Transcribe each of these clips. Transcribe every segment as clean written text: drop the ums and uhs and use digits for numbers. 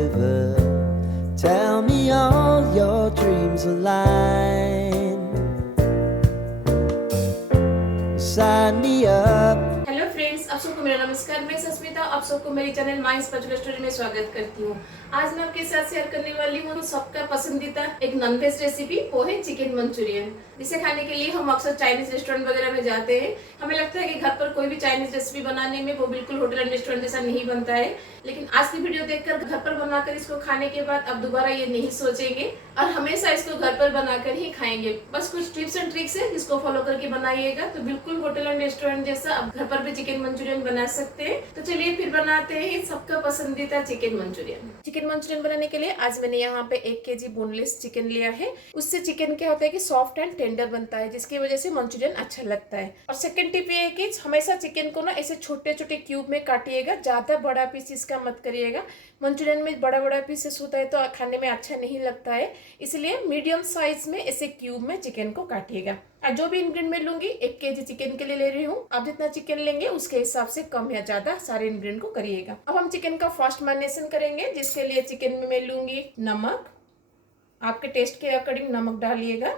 river. Tell me all your dreams align. Sign me up. Hello friends, आप सबको मेरा नमस्कार। मैं सस्मिता आप सबको मेरी चैनल माई स्पेशल स्टोरी में स्वागत करती हूँ। आज मैं आपके साथ शेयर करने वाली हूँ सबका पसंदीदा एक नॉनवेज रेसिपी, वो है चिकन मंचूरियन। जिसे खाने के लिए हम अक्सर चाइनीज रेस्टोरेंट वगैरह में जाते हैं। हमें लगता है कि घर पर कोई भी चाइनीज रेसिपी बनाने में वो बिल्कुल होटल एंड रेस्टोरेंट जैसा नहीं बनता है, लेकिन आज की वीडियो देखकर घर पर बनाकर इसको खाने के बाद अब दोबारा ये नहीं सोचेंगे और हमेशा इसको घर पर बनाकर ही खाएंगे। बस कुछ टिप्स एंड ट्रिक्स है जिसको फॉलो करके बनाइएगा तो बिल्कुल होटल एंड रेस्टोरेंट जैसा अब घर पर भी चिकन मंचूरियन बना सकते हैं। तो चलिए फिर बनाते हैं सबका पसंदीदा चिकन मंचूरियन। चिकन मंचूरियन बनाने के लिए आज मैंने यहाँ पे 1 केजी बोनलेस चिकन लिया है। उससे चिकन क्या होता है कि सॉफ्ट एंड टेंडर बनता है, जिसकी वजह से मंचूरियन अच्छा लगता है। और सेकंड टिप ये है कि हमेशा चिकन को ना ऐसे छोटे छोटे क्यूब में काटिएगा, ज्यादा बड़ा पीस इसका मत करिएगा। मंचूरियन में बड़ा बड़ा पीसेस होता है तो खाने में अच्छा नहीं लगता है, इसलिए मीडियम साइज में ऐसे क्यूब में चिकन को काटिएगा। और जो भी इंग्रेडिएंट मैं लूंगी 1 केजी चिकन के लिए ले रही हूँ। आप जितना चिकन लेंगे उसके हिसाब से कम या ज्यादा सारे इंग्रेडिएंट को करिएगा। अब हम चिकन का फर्स्ट मैरिनेशन करेंगे, जिसके लिए चिकन में मैं लूंगी नमक। आपके टेस्ट के अकॉर्डिंग नमक डालिएगा।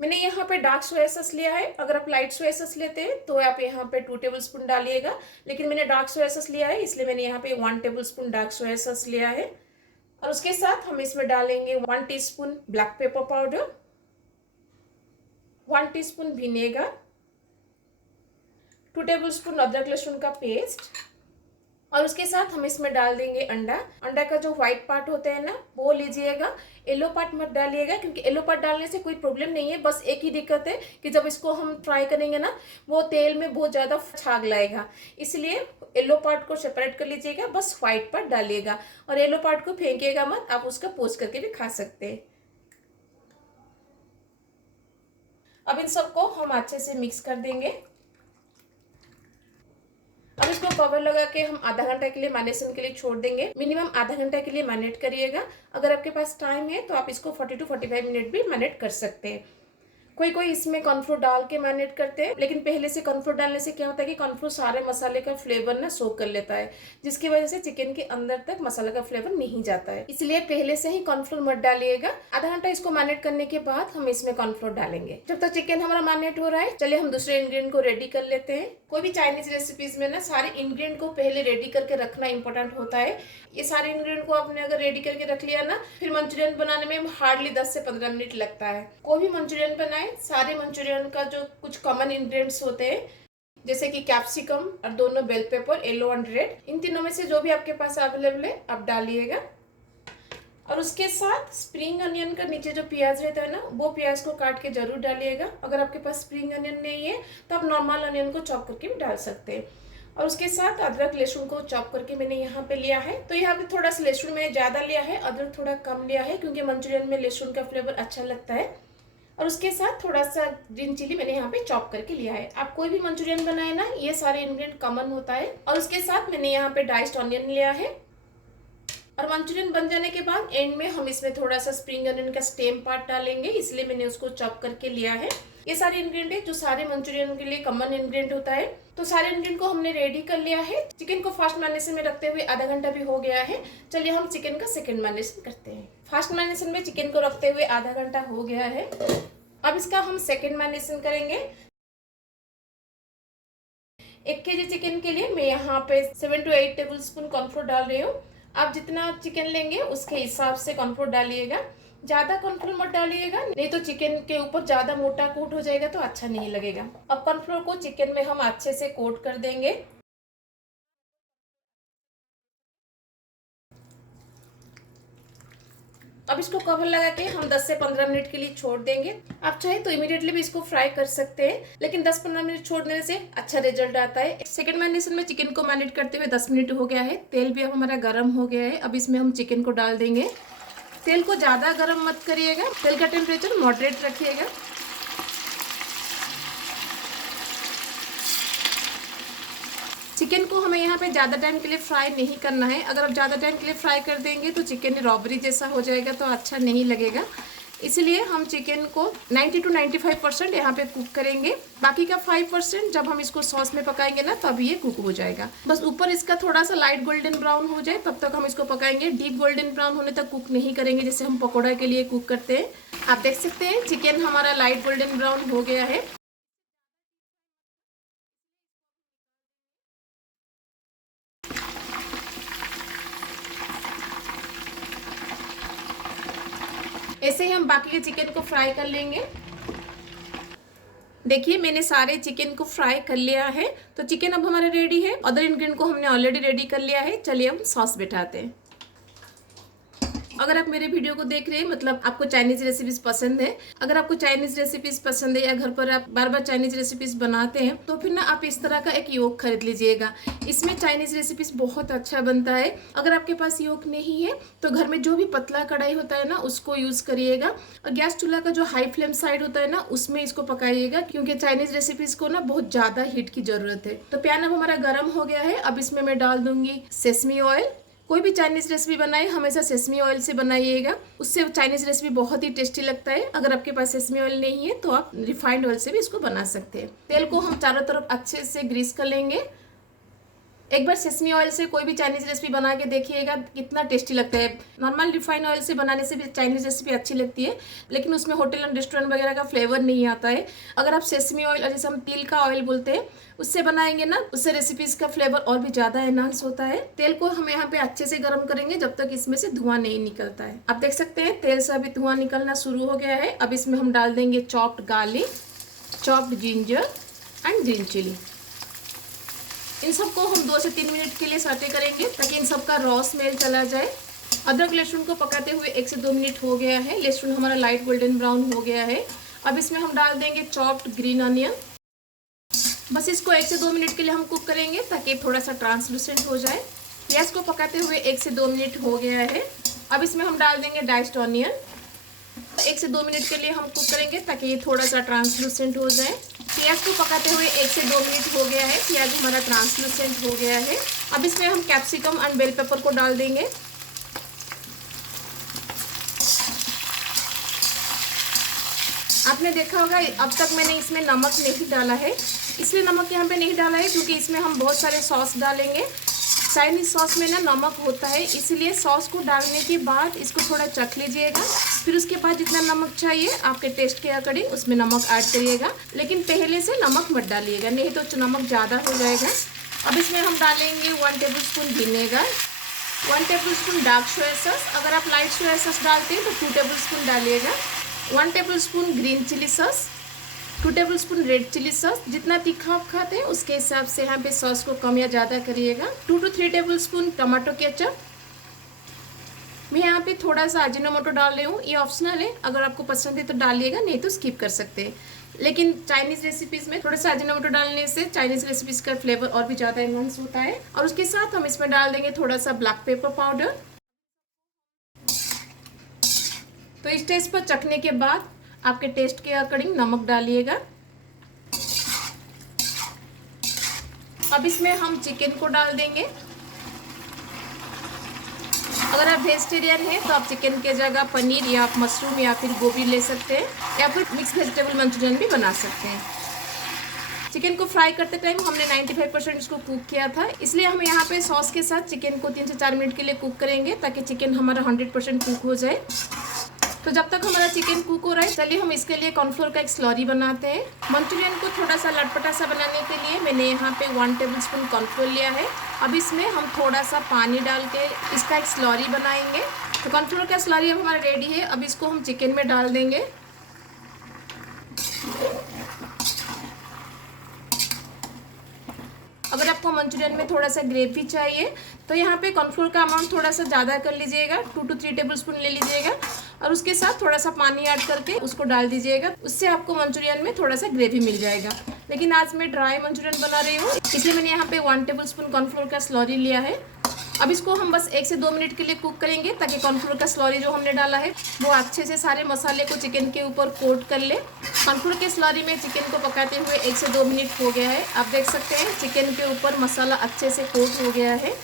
मैंने यहाँ पे डार्क सोया सॉस लिया है। अगर आप लाइट सोया सॉस लेते हैं तो आप यहाँ पे 2 टेबलस्पून डालिएगा, लेकिन मैंने डार्क सोया सॉस लिया है इसलिए मैंने यहाँ पे 1 टेबलस्पून डार्क सोया सॉस लिया है। और उसके साथ हम इसमें डालेंगे 1 teaspoon black pepper powder, 1 teaspoon vinegar, 2 tablespoon अदरक लहसुन का पेस्ट, और उसके साथ हम इसमें डाल देंगे अंडा। अंडा का जो व्हाइट पार्ट होता है ना वो लीजिएगा, येलो पार्ट मत डालिएगा, क्योंकि येलो पार्ट डालने से कोई प्रॉब्लम नहीं है। बस एक ही दिक्कत है कि जब इसको हम फ्राई करेंगे ना वो तेल में बहुत ज़्यादा छाग लाएगा, इसलिए येलो पार्ट को सेपरेट कर लीजिएगा, बस व्हाइट पार्ट डालिएगा। और येलो पार्ट को फेंकिएगा मत, आप उसका पोच करके भी खा सकते हैं। अब इन सबको हम अच्छे से मिक्स कर देंगे। अब इसको कवर लगा के हम आधा घंटा के लिए मैरिनेशन के लिए छोड़ देंगे। मिनिमम आधा घंटा के लिए मैरिनेट करिएगा। अगर आपके पास टाइम है तो आप इसको 40 to 45 मिनट भी मैरिनेट कर सकते हैं। कोई इसमें कॉर्नफ्लोर डाल के मैरिनेट करते हैं, लेकिन पहले से कॉर्नफ्लोर डालने से क्या होता है कि कॉर्नफ्लोर सारे मसाले का फ्लेवर ना सोक कर लेता है, जिसकी वजह से चिकन के अंदर तक मसाला का फ्लेवर नहीं जाता है। इसलिए पहले से ही कॉर्नफ्लोर मत डालिएगा। आधा घंटा इसको मैरिनेट करने के बाद हम इसमें कॉर्नफ्लोर डालेंगे। जब तक चिकन हमारा मैरिनेट हो रहा है चलिए हम दूसरे इंग्रेडिएंट को रेडी कर लेते हैं। कोई भी चाइनीज रेसिपीज में ना सारे इंग्रेडिएंट को पहले रेडी करके रखना इंपॉर्टेंट होता है। ये सारे इंग्रेडिएंट को आपने अगर रेडी करके रख लिया ना, फिर मंचूरियन बनाने में हार्डली 10 से 15 मिनट लगता है। कोई भी मंचूरियन बनाए, सारे मंचूरियन का जो कुछ कॉमन इंग्रेडिएंट्स होते हैं जैसे कि कैप्सिकम और दोनों bell pepper yellow and red, इन तीनों में से जो भी आपके पास अवेलेबल है आप डालिएगा। और उसके साथ स्प्रिंग अनियन का नीचे जो प्याज रहता है ना वो प्याज को काट के जरूर डालिएगा। अगर आपके पास स्प्रिंग अनियन नहीं है तो आप नॉर्मल अनियन को चॉप करके भी डाल सकते हैं। और उसके साथ अदरक लहसुन को चॉप करके मैंने यहाँ पे लिया है। तो यहाँ पे थोड़ा सा लहसुन मैंने ज़्यादा लिया है, अदरक थोड़ा कम लिया है, क्योंकि मंचूरियन में लहसुन का फ्लेवर अच्छा लगता है। और उसके साथ थोड़ा सा ग्रीन चिली मैंने यहाँ पे चॉप करके लिया है। आप कोई भी मंचूरियन बनाए ना ये सारे इंग्रेडिएंट कॉमन होता है। और उसके साथ मैंने यहाँ पे डाइस्ड ऑनियन लिया है। और मंचूरियन बन जाने के बाद एंड में हम इसमें थोड़ा सा स्प्रिंग अनियन का स्टेम पार्ट डालेंगे, इसलिए मैंने उसको चॉप करके लिया है। ये सारे इंग्रेडिएंट जो सारे मंचूरियन के लिए कॉमन इंग्रेडिएंट होता है। तो सारे इंग्रेडिएंट को हमने रेडी कर लिया है। चिकन को फर्स्ट मैरिनेशन में रखते हुए आधा घंटा भी हो गया है। चलिए हम चिकन का सेकंड मैरिनेशन करते हैं। फर्स्ट मैरिनेशन में चिकन को रखते हुए आधा घंटा हो गया है। अब इसका हम सेकंड मैरिनेशन करेंगे। 1 केजी चिकन के लिए मैं यहाँ पे 7 to 8 टेबलस्पून कॉर्नफ्लोर डाल रही हूँ। आप जितना चिकन लेंगे उसके हिसाब से कॉर्नफ्लोर डालिएगा। ज्यादा कॉर्नफ्लोर मत डालिएगा, नहीं तो चिकन के ऊपर ज्यादा मोटा कोट हो जाएगा तो अच्छा नहीं लगेगा। अब कॉर्नफ्लोर को चिकन में हम अच्छे से कोट कर देंगे। अब इसको कवर लगा के हम 10 से 15 मिनट के लिए छोड़ देंगे। आप चाहे तो इमीडिएटली भी इसको फ्राई कर सकते हैं, लेकिन 10-15 मिनट छोड़ देने से अच्छा रिजल्ट आता है। सेकंड मैरिनेशन में चिकन को मैरिनेट करते हुए 10 मिनट हो गया है। तेल भी अब हमारा गर्म हो गया है। अब इसमें हम चिकन को डाल देंगे। तेल को ज़्यादा गर्म मत करिएगा, तेल का टेम्परेचर मॉडरेट रखिएगा। चिकन को हमें यहाँ पे ज़्यादा टाइम के लिए फ्राई नहीं करना है। अगर आप ज़्यादा टाइम के लिए फ्राई कर देंगे तो चिकन रॉबरी जैसा हो जाएगा तो अच्छा नहीं लगेगा। इसलिए हम चिकन को 90 to 95% यहाँ पे कुक करेंगे। बाकी का 5% जब हम इसको सॉस में पकाएंगे ना तब ये कुक हो जाएगा। बस ऊपर इसका थोड़ा सा लाइट गोल्डन ब्राउन हो जाए तब तक हम इसको पकाएंगे। डीप गोल्डन ब्राउन होने तक कुक नहीं करेंगे जैसे हम पकौड़ा के लिए कुक करते हैं। आप देख सकते हैं चिकन हमारा लाइट गोल्डन ब्राउन हो गया है। ऐसे ही हम बाकी के चिकन को फ्राई कर लेंगे। देखिए मैंने सारे चिकन को फ्राई कर लिया है, तो चिकन अब हमारा रेडी है। अदर इंग्रेडिएंट को हमने ऑलरेडी रेडी कर लिया है। चलिए हम सॉस बैठाते हैं। अगर आप मेरे वीडियो को देख रहे हैं मतलब आपको चाइनीज रेसिपीज पसंद है, अगर आपको चाइनीज रेसिपीज पसंद है या घर पर आप बार बार चाइनीज रेसिपीज बनाते हैं तो फिर ना आप इस तरह का एक योक खरीद लीजिएगा। इसमें चाइनीज रेसिपीज बहुत अच्छा बनता है। अगर आपके पास योक नहीं है तो घर में जो भी पतला कढ़ाई होता है ना उसको यूज करिएगा, और गैस चूल्हा का जो हाई फ्लेम साइड होता है ना उसमें इसको पकाइएगा, क्योंकि चाइनीज रेसिपीज को ना बहुत ज्यादा हीट की जरूरत है। तो पैन अब हमारा गर्म हो गया है। अब इसमें मैं डाल दूंगी सेसमी ऑयल। कोई भी चाइनीज रेसिपी बनाए हमेशा सेसमी ऑयल से बनाइएगा, उससे चाइनीज रेसिपी बहुत ही टेस्टी लगता है। अगर आपके पास सेसमी ऑयल नहीं है तो आप रिफाइंड ऑयल से भी इसको बना सकते हैं। तेल को हम चारों तरफ अच्छे से ग्रीस कर लेंगे। एक बार सेसमी ऑयल से कोई भी चाइनीज रेसिपी बना के देखिएगा कितना टेस्टी लगता है। नॉर्मल रिफाइंड ऑयल से बनाने से भी चाइनीज रेसिपी अच्छी लगती है, लेकिन उसमें होटल एंड रेस्टोरेंट वगैरह का फ्लेवर नहीं आता है। अगर आप सेसमी ऑयल, जैसे हम तिल का ऑयल बोलते हैं, उससे बनाएंगे ना उससे रेसिपीज का फ्लेवर और भी ज्यादा एनहांस होता है। तेल को हम यहाँ पे अच्छे से गर्म करेंगे जब तक इसमें से धुआं नहीं निकलता है। आप देख सकते हैं तेल से अभी धुआं निकलना शुरू हो गया है। अब इसमें हम डाल देंगे chopped garlic, chopped ginger and green chilli. इन सबको हम 2 से 3 मिनट के लिए सौटे करेंगे ताकि इन सबका रॉ स्मेल चला जाए। अदरक लहसुन को पकाते हुए 1 से 2 मिनट हो गया है। लहसुन हमारा लाइट गोल्डन ब्राउन हो गया है। अब इसमें हम डाल देंगे चॉप्ड ग्रीन अनियन। बस इसको 1 से 2 मिनट के लिए हम कुक करेंगे ताकि थोड़ा सा ट्रांसलूसेंट हो जाए। प्याज को पकाते हुए 1 से 2 मिनट हो गया है। अब इसमें हम डाल देंगे डाइस्ड ऑनियन। 1 से 2 मिनट के लिए हम कुक करेंगे ताकि ये थोड़ा सा ट्रांसलूसेंट हो जाए। प्याज को पकाते हुए 1 से 2 मिनट हो गया है। प्याज हमारा ट्रांसलूसेंट हो गया है। अब इसमें हम कैप्सिकम एंड बेल पेपर को डाल देंगे। आपने देखा होगा अब तक मैंने इसमें नमक नहीं डाला है। इसलिए नमक यहाँ पे नहीं डाला है क्योंकि इसमें हम बहुत सारे सॉस डालेंगे। चाइनीज सॉस में ना नमक होता है, इसलिए सॉस को डालने के बाद इसको थोड़ा चख लीजिएगा। फिर उसके बाद जितना नमक चाहिए आपके टेस्ट के अकॉर्डिंग उसमें नमक ऐड करिएगा, लेकिन पहले से नमक मत डालिएगा, नहीं तो नमक ज़्यादा हो जाएगा। अब इसमें हम डालेंगे 1 tablespoon vinegar, 1 tablespoon dark soya sauce. अगर आप लाइट सोया सॉस डालते हैं तो 2 टेबलस्पून डालिएगा। 1 tablespoon green chilli sauce, 2 tablespoon red chilli sauce. जितना तीखा आप खाते हैं उसके हिसाब से यहाँ पे सॉस को कम या ज़्यादा करिएगा। 2 to 3 टेबलस्पून टमाटो केचप। मैं यहाँ पे थोड़ा सा अजीनोमोटो डाल रही हूँ, ये ऑप्शनल है, अगर आपको पसंद है तो डालिएगा, नहीं तो स्किप कर सकते हैं। लेकिन चाइनीज़ रेसिपीज़ में थोड़ा सा अजीनोमोटो डालने से चाइनीज़ रेसिपीज़ का फ्लेवर और भी ज़्यादा एनहांस होता है। और उसके साथ हम इसमें डाल देंगे थोड़ा सा ब्लैक पेपर पाउडर। तो इस टेस्ट पर चखने के बाद आपके टेस्ट के अकॉर्डिंग नमक डालिएगा। अब इसमें हम चिकन को डाल देंगे। अगर आप वेजिटेरियन हैं तो आप चिकन के जगह पनीर या आप मशरूम या फिर गोभी ले सकते हैं, या फिर मिक्स वेजिटेबल मंचूरियन भी बना सकते हैं। चिकन को फ्राई करते टाइम हमने 95% इसको कुक किया था, इसलिए हम यहाँ पे सॉस के साथ चिकन को 3 से 4 मिनट के लिए कुक करेंगे ताकि चिकन हमारा 100% कुक हो जाए। तो जब तक हमारा चिकन कुक हो रहा है चलिए हम इसके लिए कॉर्नफ्लोर का एक स्लरी बनाते हैं। मंचूरियन को थोड़ा सा लटपटा सा बनाने के लिए मैंने यहाँ पे 1 टेबलस्पून कॉर्नफ्लोर लिया है। अब इसमें हम थोड़ा सा पानी डाल के इसका एक स्लरी बनाएंगे। तो कॉर्नफ्लोर का स्लरी अब हमारा रेडी है। अब इसको हम चिकन में डाल देंगे। अगर आपको मंचूरियन में थोड़ा सा ग्रेवी चाहिए तो यहाँ पे कॉर्नफ्लोर का अमाउंट थोड़ा सा ज़्यादा कर लीजिएगा, 2 to 3 टेबलस्पून ले लीजिएगा और उसके साथ थोड़ा सा पानी ऐड करके उसको डाल दीजिएगा। उससे आपको मंचूरियन में थोड़ा सा ग्रेवी मिल जाएगा। लेकिन आज मैं ड्राई मंचूरियन बना रही हूँ, इसलिए मैंने यहाँ पे 1 टेबलस्पून कॉर्नफ्लोर का स्लरी लिया है। अब इसको हम बस 1 से 2 मिनट के लिए कुक करेंगे ताकि कॉर्नफ्लोर का स्लरी जो हमने डाला है वो अच्छे से सारे मसाले को चिकन के ऊपर कोट कर ले। कॉर्नफ्लोर के स्लरी में चिकन को पकाते हुए 1 से 2 मिनट हो गया है। आप देख सकते हैं चिकन के ऊपर मसाला अच्छे से कोट हो गया है।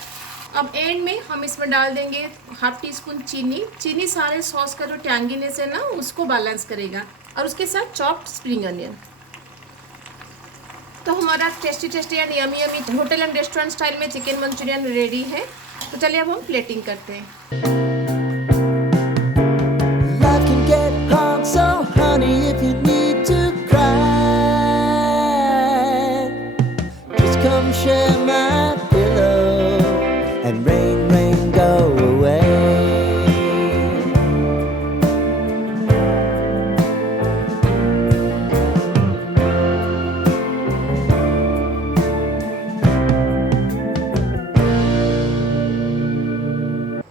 अब एंड में हम इसमें डाल देंगे हाफ टी स्पून चीनी। चीनी सारे सॉस का जो टैंगीनेस है ना उसको बैलेंस करेगा, और उसके साथ चॉप्ड स्प्रिंग अनियन। तो हमारा tasty tasty and yummy yummy hotel and restaurant style में चिकन मंचूरियन रेडी है। तो चलिए अब हम प्लेटिंग करते हैं। Life can get hard, so honey, if you need to cry, just come share my pillow and rain, rain, go away.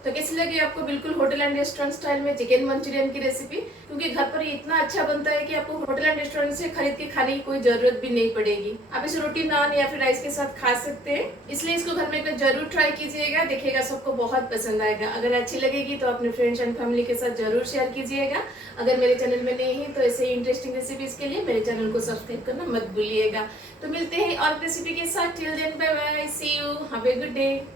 तो कैसी लगी आपको बिल्कुल होटल एंड रेस्टोरेंट स्टाइल में चिकन मंचूरियन की रेसिपी? क्योंकि घर पर ये इतना अच्छा बनता है कि आपको होटल एंड रेस्टोरेंट से खरीद के खाने की कोई जरूरत भी नहीं पड़ेगी। आप इसे रोटी, नान या फिर राइस के साथ खा सकते हैं। इसलिए इसको घर में एक बार जरूर ट्राई कीजिएगा, देखिएगा सबको बहुत पसंद आएगा। अगर अच्छी लगेगी तो अपने फ्रेंड्स एंड फैमिली के साथ जरूर शेयर कीजिएगा। अगर मेरे चैनल में नहीं है तो ऐसे ही इंटरेस्टिंग रेसिपीज के लिए मेरे चैनल को सब्सक्राइब करना मत भूलिएगा। तो मिलते हैं और रेसिपी के साथ। Till then bye bye, see you, have a good day.